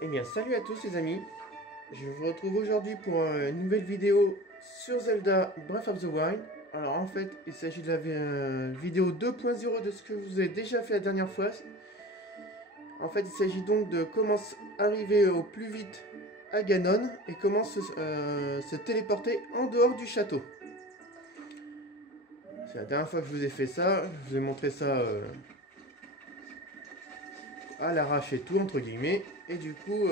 Eh bien, salut à tous les amis. Je vous retrouve aujourd'hui pour une nouvelle vidéo sur Zelda Breath of the Wild. Alors en fait, il s'agit de la vidéo 2.0 de ce que je vous ai déjà fait la dernière fois. En fait, il s'agit donc de comment arriver au plus vite à Ganon et comment se téléporter en dehors du château. C'est la dernière fois que je vous ai fait ça. Je vous ai montré ça à l'arrache et tout, entre guillemets. Et du coup,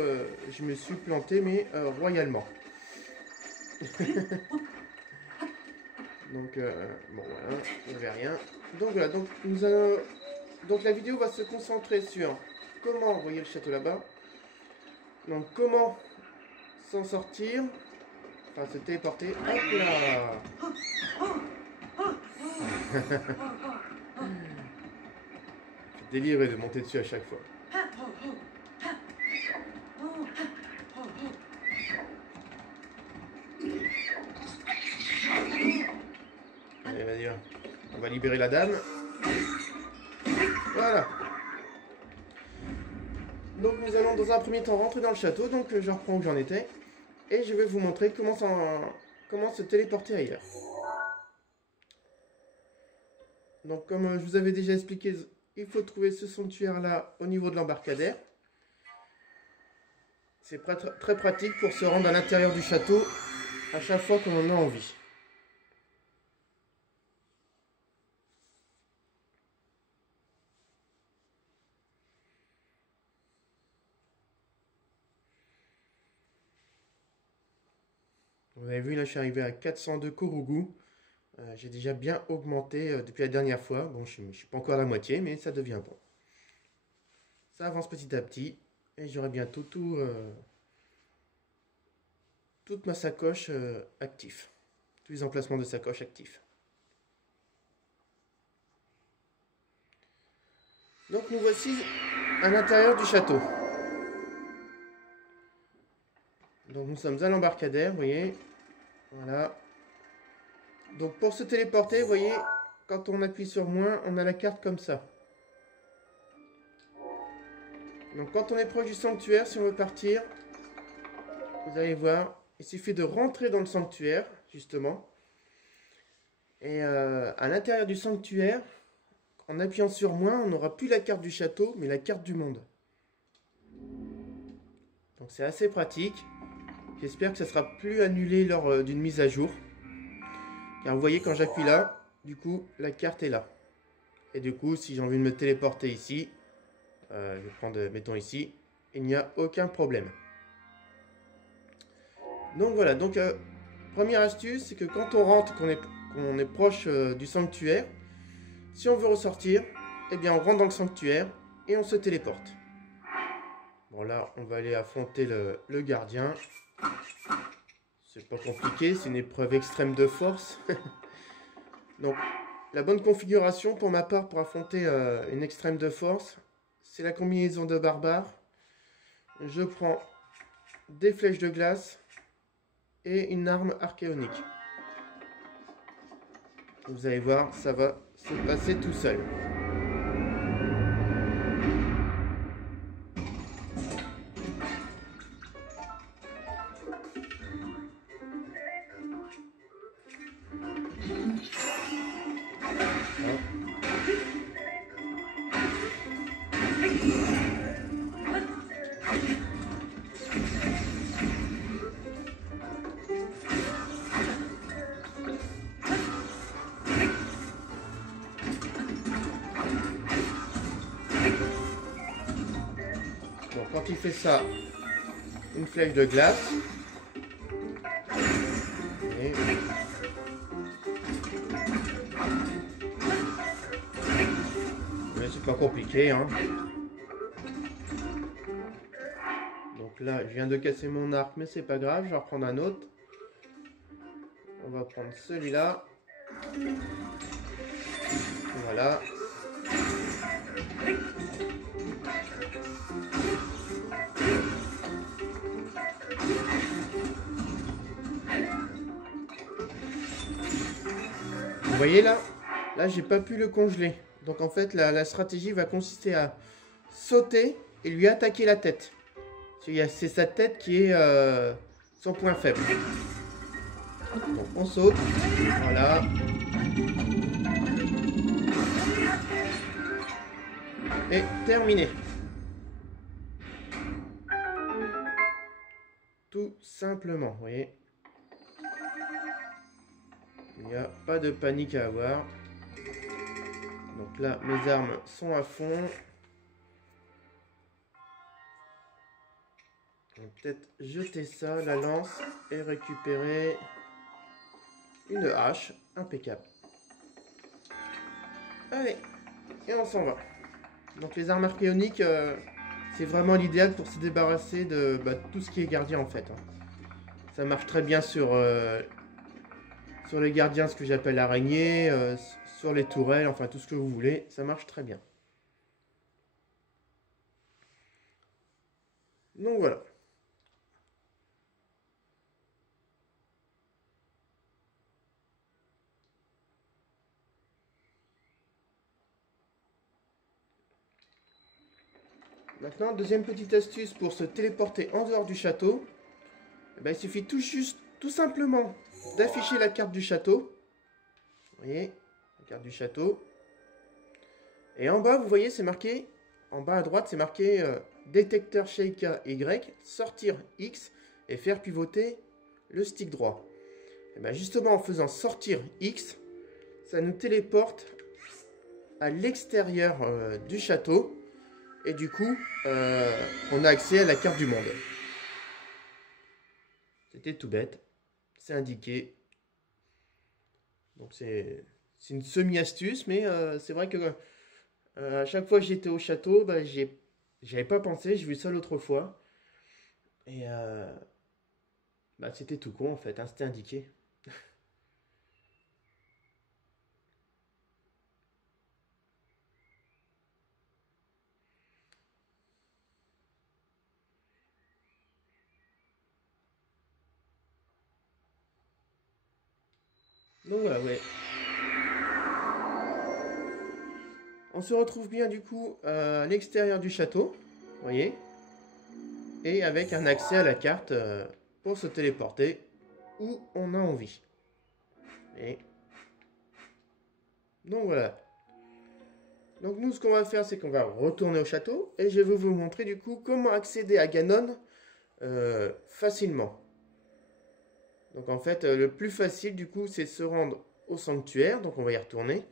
je me suis planté, mais royalement. Donc, bon voilà, il n'y avait rien. Donc voilà, donc la vidéo va se concentrer sur comment envoyer le château là-bas. Donc comment s'en sortir. Enfin, se téléporter. Hop là. C'est déliré de monter dessus à chaque fois. Allez, vas-y, on va libérer la dame. Voilà. Donc nous allons dans un premier temps rentrer dans le château. Donc je reprends où j'en étais. Et je vais vous montrer comment se téléporter ailleurs. Donc comme je vous avais déjà expliqué, il faut trouver ce sanctuaire là au niveau de l'embarcadère. C'est très pratique pour se rendre à l'intérieur du château à chaque fois qu'on en a envie. Vous avez vu, là je suis arrivé à 402 Korugu. J'ai déjà bien augmenté depuis la dernière fois. Bon, je ne suis pas encore à la moitié, mais ça devient bon. Ça avance petit à petit. Et j'aurai bientôt toute ma sacoche active. Tous les emplacements de sacoche actifs. Donc nous voici à l'intérieur du château. Donc nous sommes à l'embarcadère, vous voyez. Voilà. Donc pour se téléporter, vous voyez, quand on appuie sur moins, on a la carte comme ça. Donc quand on est proche du sanctuaire, si on veut partir, vous allez voir, il suffit de rentrer dans le sanctuaire, justement. Et à l'intérieur du sanctuaire, en appuyant sur moins, on n'aura plus la carte du château, mais la carte du monde. Donc c'est assez pratique. J'espère que ça ne sera plus annulé lors d'une mise à jour. Car vous voyez, quand j'appuie là, du coup, la carte est là. Et du coup, si j'ai envie de me téléporter ici, je vais prendre, mettons ici, il n'y a aucun problème. Donc voilà, donc première astuce, c'est que quand on rentre, qu'on est proche du sanctuaire, si on veut ressortir, eh bien on rentre dans le sanctuaire et on se téléporte. Bon là, on va aller affronter le gardien. C'est pas compliqué, c'est une épreuve extrême de force. Donc, la bonne configuration pour ma part pour affronter une extrême de force, c'est la combinaison de barbare. Je prends des flèches de glace et une arme archéonique. Vous allez voir, ça va se passer tout seul. Donc quand il fait ça, une flèche de glace. Et... mais c'est pas compliqué, hein. Donc là, je viens de casser mon arc, mais c'est pas grave, je vais reprendre un autre. On va prendre celui-là. Voilà. Vous voyez là, j'ai pas pu le congeler. Donc en fait la stratégie va consister à sauter et lui attaquer la tête. C'est sa tête qui est son point faible. Donc on saute. Voilà. Et terminé. Tout simplement, vous voyez. Il n'y a pas de panique à avoir. Donc là, mes armes sont à fond. On va peut-être jeter ça, la lance, et récupérer une hache. Impeccable. Allez, et on s'en va. Donc les armes archéoniques, c'est vraiment l'idéal pour se débarrasser de tout ce qui est gardien en fait. Ça marche très bien sur les gardiens, ce que j'appelle araignées, sur les tourelles, enfin tout ce que vous voulez, ça marche très bien. Donc voilà. Maintenant, deuxième petite astuce pour se téléporter en dehors du château. Il suffit tout simplement d'afficher la carte du château. Vous voyez, la carte du château. Et en bas, vous voyez, c'est marqué, en bas à droite, c'est marqué détecteur Sheikah Y, sortir X et faire pivoter le stick droit. Et justement, en faisant sortir X, ça nous téléporte à l'extérieur du château. Et du coup, on a accès à la carte du monde. C'était tout bête. C'est indiqué. Donc c'est une semi-astuce, mais c'est vrai que à chaque fois que j'étais au château, j'avais pas pensé, j'ai vu ça l'autre fois. Et c'était tout con en fait, hein, c'était indiqué. Donc voilà, ouais. On se retrouve bien du coup à l'extérieur du château, vous voyez, et avec un accès à la carte pour se téléporter où on a envie. Et donc voilà. Donc nous, ce qu'on va faire, c'est qu'on va retourner au château et je vais vous montrer du coup comment accéder à Ganon facilement. Donc en fait, le plus facile du coup, c'est se rendre au sanctuaire, donc on va y retourner,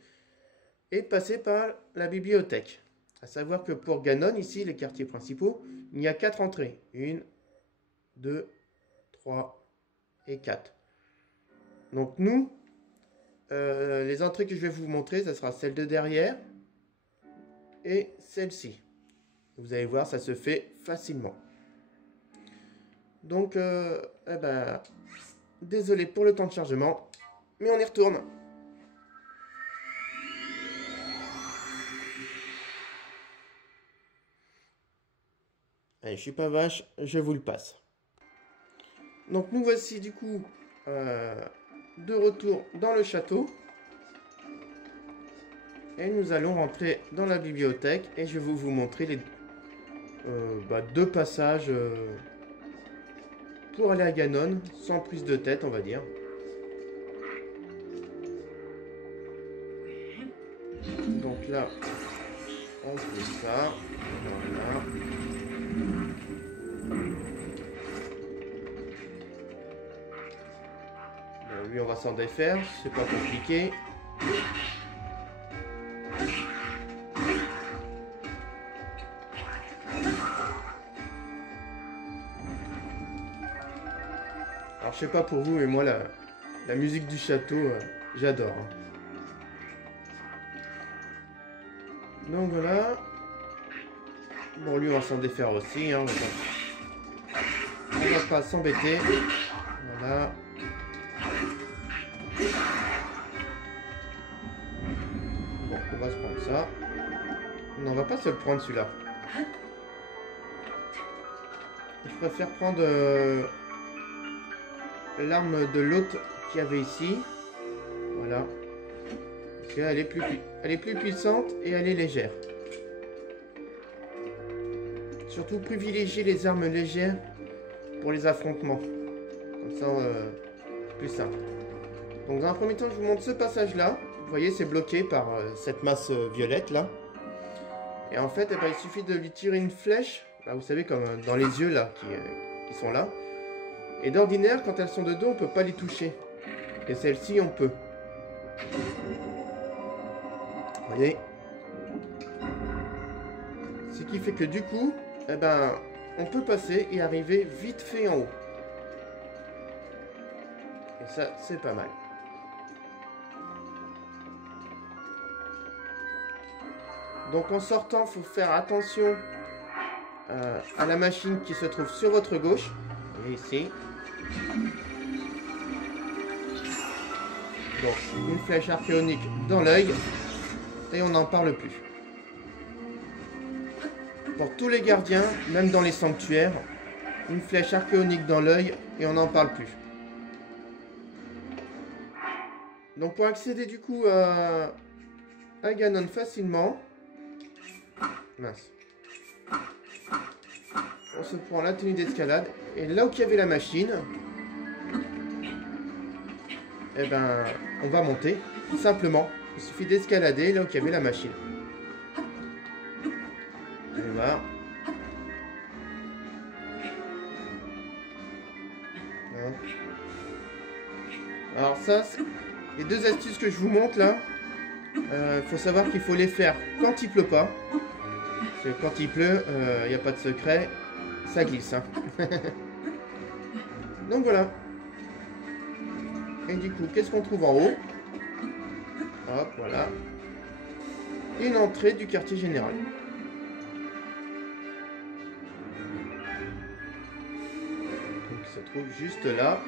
et passer par la bibliothèque. À savoir que pour Ganon, ici, les quartiers principaux, il y a 4 entrées. 1, 2, 3 et 4. Donc nous, les entrées que je vais vous montrer, ça sera celle de derrière et celle-ci. Vous allez voir, ça se fait facilement. Donc, désolé pour le temps de chargement, mais on y retourne. Allez, je suis pas vache, je vous le passe. Donc nous voici du coup de retour dans le château. Et nous allons rentrer dans la bibliothèque et je vais vous montrer les 2 passages pour aller à Ganon, sans prise de tête on va dire. Donc là, on fait ça. Voilà. Bon, lui on va s'en défaire, c'est pas compliqué. Alors je sais pas pour vous, mais moi la musique du château, j'adore. Hein. Donc voilà. Bon lui on va s'en défaire aussi. Hein, on va pas s'embêter. Voilà. Bon, on va se prendre ça. Non, on va pas se le prendre celui-là. Je préfère prendre l'arme de l'autre qu'il y avait ici. Voilà. Parce qu'elle est plus puissante et elle est légère. Surtout privilégiez les armes légères pour les affrontements. Comme ça, plus simple. Donc dans un premier temps, je vous montre ce passage-là. Vous voyez, c'est bloqué par cette masse violette là. Et en fait, eh ben, il suffit de lui tirer une flèche. Là, vous savez, comme dans les yeux là, qui sont là. Et d'ordinaire, quand elles sont de dos, on ne peut pas les toucher. Et celle-ci, on peut. Vous voyez? Ce qui fait que du coup, eh ben, on peut passer et arriver vite fait en haut. Et ça, c'est pas mal. Donc en sortant, il faut faire attention à la machine qui se trouve sur votre gauche. Vous voyez ici. Donc une flèche archéonique dans l'œil. Et on n'en parle plus. Pour tous les gardiens, même dans les sanctuaires, une flèche archéonique dans l'œil et on n'en parle plus. Donc pour accéder du coup à Ganon facilement, mince, on se prend la tenue d'escalade et là où il y avait la machine, eh ben on va monter tout simplement. Il suffit d'escalader là où il y avait la machine. On va. Alors ça, les deux astuces que je vous montre là, faut savoir qu'il faut les faire quand il pleut pas. Parce que quand il pleut, il n'y a pas de secret, ça glisse. Hein. Donc voilà. Et du coup, qu'est-ce qu'on trouve en haut? Hop, voilà. Une entrée du quartier général. Donc il se trouve juste là.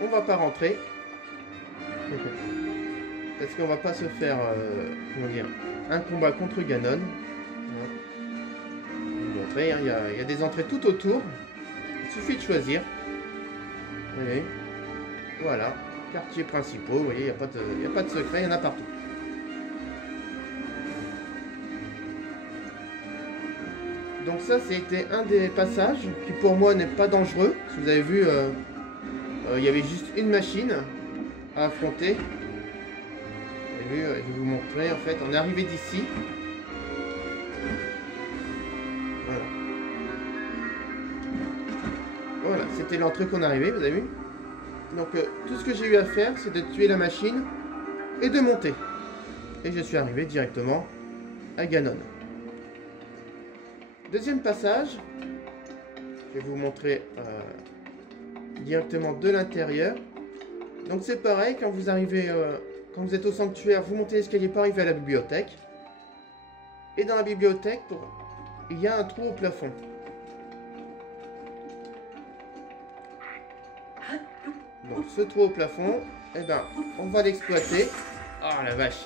On va pas rentrer. Parce qu'on va pas se faire comment dire, un combat contre Ganon. Il y a des entrées tout autour. Il suffit de choisir. Vous voyez. Voilà. Quartiers principaux. Vous voyez, il n'y a pas de secret, il y en a partout. Donc ça, c'était un des passages qui pour moi n'est pas dangereux. Si vous avez vu, il y avait juste une machine à affronter. Vous avez vu, je vais vous montrer. En fait, on est arrivé d'ici. Voilà. Voilà, c'était l'entrée qu'on arrivait, vous avez vu. Donc tout ce que j'ai eu à faire, c'est de tuer la machine et de monter. Et je suis arrivé directement à Ganon. Deuxième passage, je vais vous montrer directement de l'intérieur. Donc c'est pareil, quand vous arrivez, quand vous êtes au sanctuaire, vous montez l'escalier pour arriver à la bibliothèque. Et dans la bibliothèque, il y a un trou au plafond. Donc ce trou au plafond, eh ben, on va l'exploiter. Oh la vache!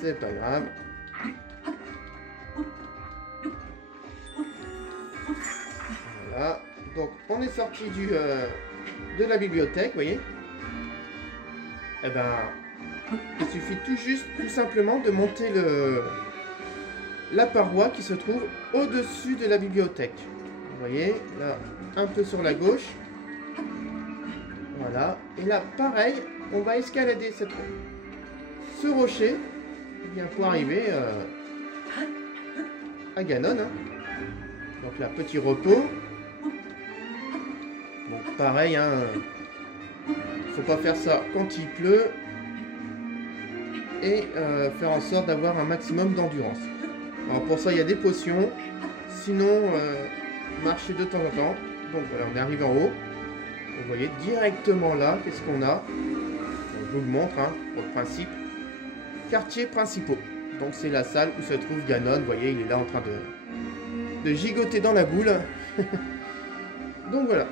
C'est pas grave. Voilà. Donc on est sorti de la bibliothèque, vous voyez. Eh ben, il suffit tout simplement de monter la paroi qui se trouve au-dessus de la bibliothèque. Vous voyez, là, un peu sur la gauche. Voilà. Et là, pareil, on va escalader ce rocher bien pour arriver à Ganon. Hein. Donc là, petit repos. Donc pareil, hein, faut pas faire ça quand il pleut. Et faire en sorte d'avoir un maximum d'endurance. Alors pour ça, il y a des potions. Sinon, marcher de temps en temps. Donc voilà, on est arrivé en haut. Vous voyez directement là, qu'est-ce qu'on a? Je vous le montre, hein, pour le principe. Quartiers principaux. Donc c'est la salle où se trouve Ganon. Vous voyez, il est là en train de gigoter dans la boule. Donc voilà.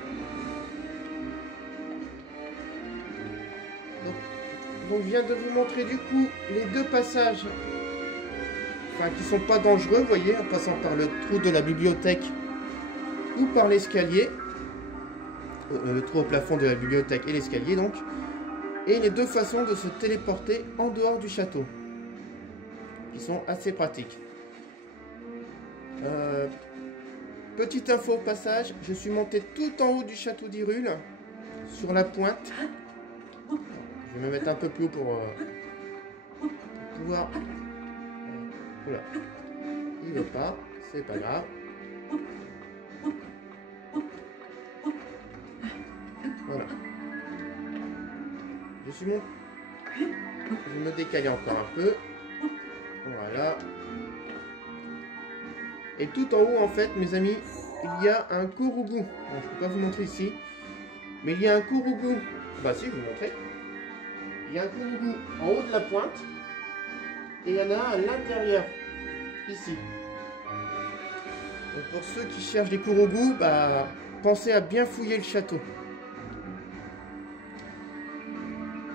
Donc je viens de vous montrer du coup les deux passages, enfin, qui sont pas dangereux, vous voyez, en passant par le trou de la bibliothèque ou par l'escalier, le trou au plafond de la bibliothèque et l'escalier donc, et les deux façons de se téléporter en dehors du château. qui sont assez pratiques. Petite info au passage, je suis monté tout en haut du château d'Hyrule, sur la pointe. Je vais me mettre un peu plus haut pour pouvoir... Oula, il veut pas, c'est pas grave. Voilà. Je suis monté... Je me décale encore un peu. Voilà. Et tout en haut, en fait, mes amis, il y a un Kourugou. Bon, je ne peux pas vous montrer ici. Mais il y a un Kourugou. Bah si, je vais vous montrer. Il y a un Kourugou en haut de la pointe. Et il y en a à l'intérieur. Ici. Donc pour ceux qui cherchent des Kourugou, bah, pensez à bien fouiller le château.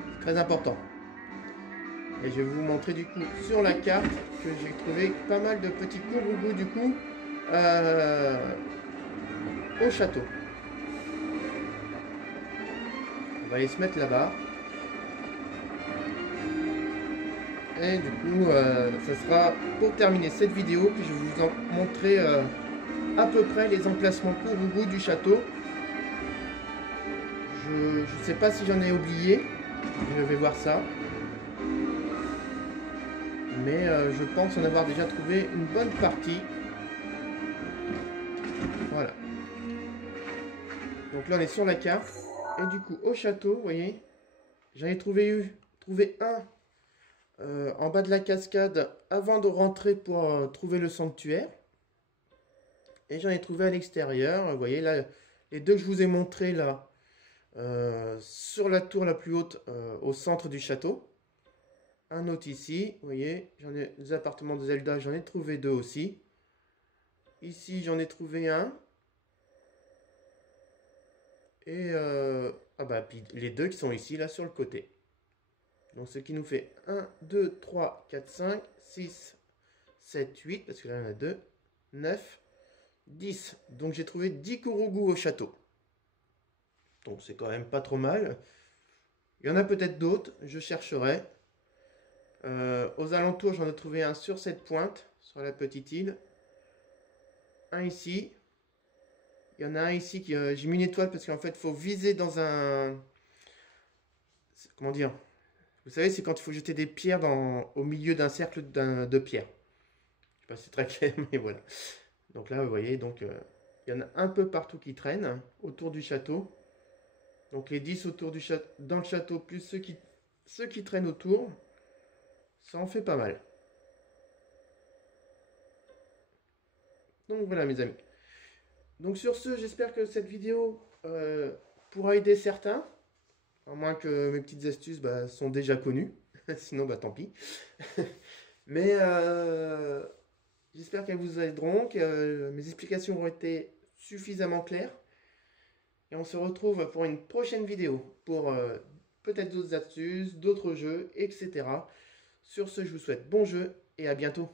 C'est très important. Et je vais vous montrer du coup sur la carte que j'ai trouvé pas mal de petits Kourugou du coup au château. On va aller se mettre là-bas. Et du coup, ça sera pour terminer cette vidéo que je vais vous en montrer à peu près les emplacements Kourugou du château. Je ne sais pas si j'en ai oublié. Je vais voir ça. Mais je pense en avoir déjà trouvé une bonne partie. Voilà. Donc là on est sur la carte. Et du coup au château, vous voyez, j'en ai trouvé un en bas de la cascade avant de rentrer pour trouver le sanctuaire. Et j'en ai trouvé à l'extérieur. Vous voyez là, les deux que je vous ai montrés là, sur la tour la plus haute au centre du château. Un autre ici, vous voyez, j'en ai des appartements de Zelda, j'en ai trouvé deux aussi. Ici, j'en ai trouvé un. Et ah bah, puis les deux qui sont ici, là, sur le côté. Donc, ce qui nous fait 1, 2, 3, 4, 5, 6, 7, 8, parce que là, il y en a 2, 9, 10. Donc, j'ai trouvé 10 Kourugou au château. Donc, c'est quand même pas trop mal. Il y en a peut-être d'autres, je chercherai. Aux alentours, j'en ai trouvé un sur cette pointe, sur la petite île. Un ici. Il y en a un ici qui j'ai mis une étoile parce qu'en fait, il faut viser dans un... Comment dire? Vous savez, c'est quand il faut jeter des pierres au milieu d'un cercle de pierres. Je sais pas si c'est très clair, mais voilà. Donc là, vous voyez, donc il y en a un peu partout qui traînent autour du château. Donc les 10 autour du château, dans le château, plus ceux qui traînent autour. Ça en fait pas mal. Donc voilà mes amis. Donc sur ce, j'espère que cette vidéo pourra aider certains. À moins que mes petites astuces sont déjà connues. Sinon, tant pis. Mais j'espère qu'elles vous aideront, que mes explications auront été suffisamment claires. Et on se retrouve pour une prochaine vidéo. Pour peut-être d'autres astuces, d'autres jeux, etc. Sur ce, je vous souhaite bon jeu et à bientôt.